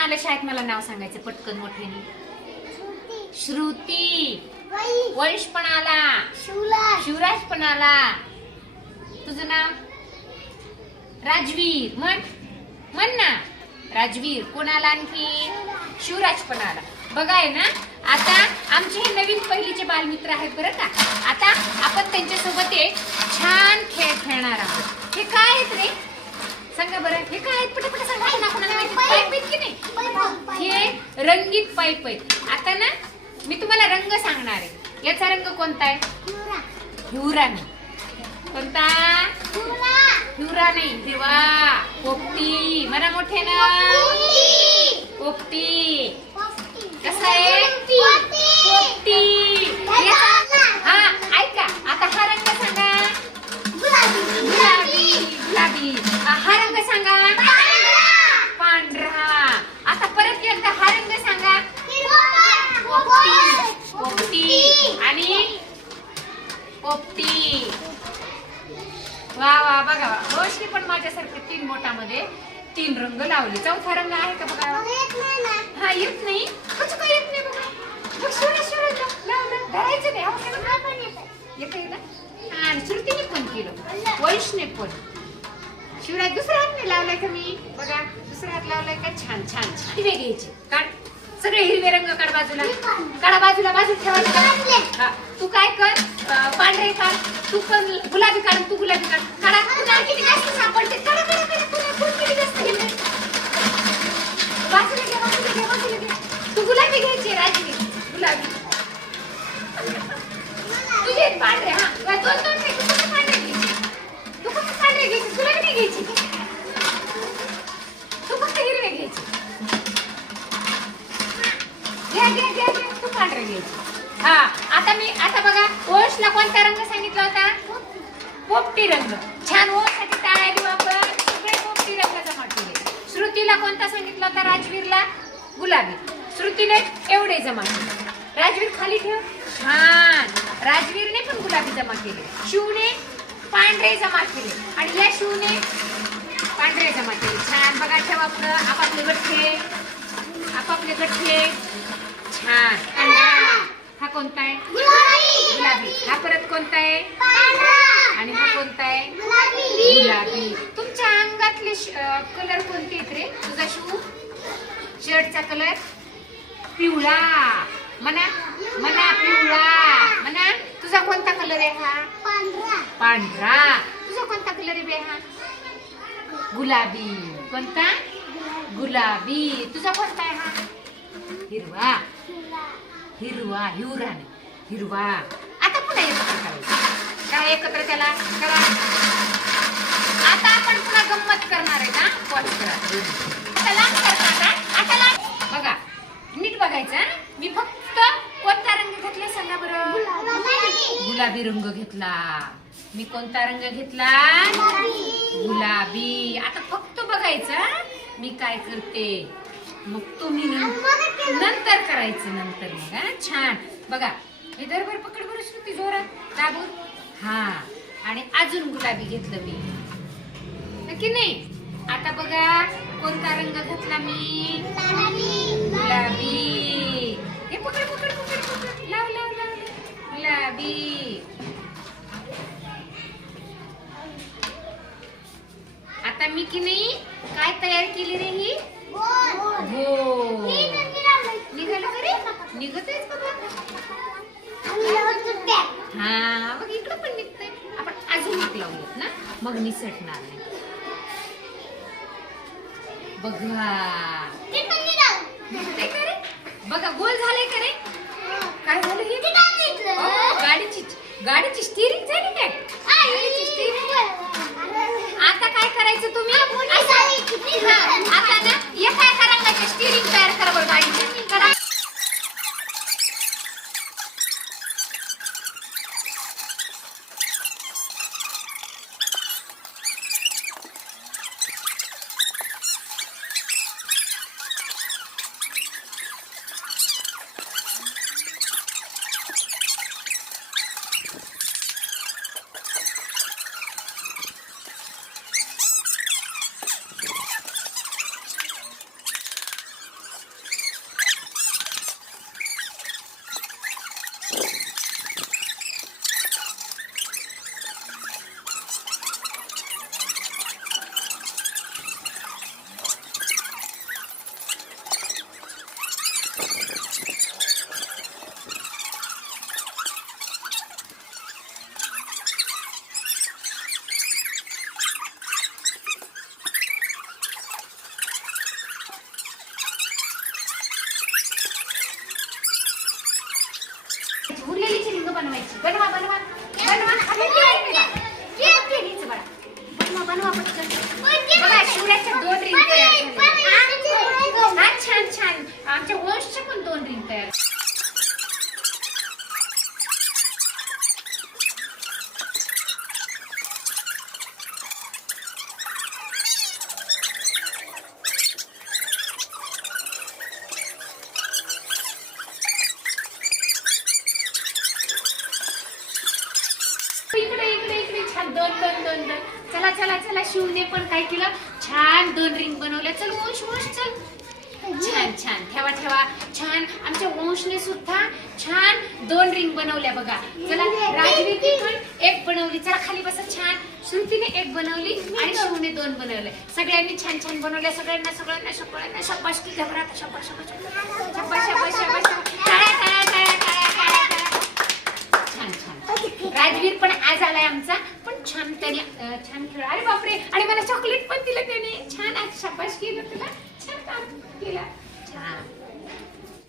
आलं शाळेत मला नाव सांगायचं पटकन मोठ्याने. श्रुती. वंश. पण आला. शिवराज. पण आला. तुझं नाव? राजवीर. म्हण. म्हण ना. राजवीर. कोण आला आणखी? शिवराज पण आला. बघा आहे ना आता आमचे हे नवीन पहिलीचे बालमित्र आहेत बरं का. आता आपण त्यांच्यासोबत एक छान खेळ खेळणार आहोत. हे काय आहेत रे? सांगा बरं हे काय आहेत? पटापट सांगा. ना कोणाला माहिती? पाईप आहेत की नाही? हे रंगीत पाईप आहेत. आता ना मी तुम्हाला रंग सांगणार आहे. याचा रंग कोणता आहे? हिवरा. नाही. कोणता? हिवरा. नाही. हिरवा पोपटी. मला मोठे ना. पोपटी. कसा आहे? पोपटी. आणि पोपटी. वा वा बघा रोशनी पण माझ्यासारखे तीन बोटामध्ये तीन रंग लावले. चौथा रंग आहे का बघा? हा येत नाही? कसं काय येत नाही बघा? बघ शिवराज शिवराज लाव लाव धरायचं नाही. हवा येत? ना? हा आणि श्रुतीने पण केलं. वैशने पण. शिवराज दुसरा हात नाही लावलाय का मी? बघा दुसरा हात लावलाय का? छान छान छान. घ्यायचे. काढ. सगळे हिरवे रंग काढ बाजूला. काढा बाजूला बाजू ठेवा. तू काय कर? पांढरे काढ. तू पण गुलाबी काढ तू गुलाबी काढ. काढा. तुला किती जास्त सापडते? काढा काढा काढा कोण किती जास्त बाजूला बाजूला बाजूला तू गुलाबी घ्यायची राजवी गुलाबी. तुझे पांढरे हा. दोन दोन पांढरे घ्यायचे तू कसं पांढरे घ्यायची तुला नाही घ्यायची. कोणता होता. पोपटी रंग छान ओशसाठी टाळ्या देऊ आपण. सगळे पोपटी रंग जमा केले श्रुतीला कोणता सांगितला होता? राजवीरला? गुलाबी. श्रुतीने एवढे जमा केले. राजवीर खाली ठेव. छान. राजवीरने पण गुलाबी जमा केले. शिवने पांढरे जमा केले. आणि या शिवने पांढरे जमा केले. छान. बघा ठेवा आपलं आपापले गठ्ठे आपापले गठ्ठे छान. कोणता आहे? गुलाबी. हा परत कोणता आहे? आणि हा कोणता आहे? गुलाबी. तुमच्या अंगातले कलर कोणते आहेत रे? तुझा शू शर्टचा कलर पिवळा. म्हणा म्हणा पिवळा. म्हणा तुझा कोणता कलर आहे हा? पांढरा. तुझा कोणता कलर आहे बे हा? गुलाबी. कोणता? गुलाबी. तुझा कोणता आहे हा? हिरवा. हिरवा हिवरा हिरवा. आता पुन्हा एकत्र करायचं. करा एकत्र त्याला. करा. आता आपण पुन्हा गंमत करणार आहे पॉज करा. आता लांब करता का आता लांब. बघा. नीट बघायचं? मी फक्त कोणता रंग घेतला? सांगा बरं. गुलाबी रंग घेतला. मी कोणता रंग घेतला? गुलाबी. आता फक्त बघायचं? मी काय करते? मग तुम्ही नंतर करायचं नंतर मग हं? छान. बघा हे दरबार पकड बरं श्रुती जोरात. दाबून. हा. आणि अजून गुलाबी घेतलं मी. की नाही? आता बघा कोणता रंग घेतला मी? गुलाबी. हे पकड पकड पकड पकड. लाव लाव लाव. गुलाबी. आता मी की नाही काय तयार केली रे हो निघालं का हा मग इकडं पण निघतंय. आपण अजून एक लावूयात ना? मग निसटणार नाही. बघा. गोल झालंय का रे? काय झालं हे? गाडीची गाडीची स्टिअरिंग झाली काय? आता काय करायचं तुम्ही? चला चला चला शिवने पण काय केलं? छान दोन रिंग बनवल्या. चल वंश वंश चल. छान छान. ठेवा ठेवा. छान. आमच्या वंशने सुद्धा छान दोन रिंग बनवल्या बघा. चला राजवीरने पण एक बनवली. चला खाली बसा. छान. श्रुतीने एक बनवली आणि शिवने दोन बनवले. सगळ्यांनी छान छान बनवल्या. सगळ्यांना सगळ्यांना सगळ्यांना. शब्बाश की घबरा शब्बाश शब्बाश शब्बाश शब्बाश टाळ्या टाळ्या टाळ्या टाळ्या टाळ्या छान छान. राजवीर पण आज आलाय आमचा. छान त्याने छान खेळ. अरे बापरे! आणि मला चॉकलेट पण दिलं त्याने. छान आज शाबाश केलं तुला. छान काम केलं. छान.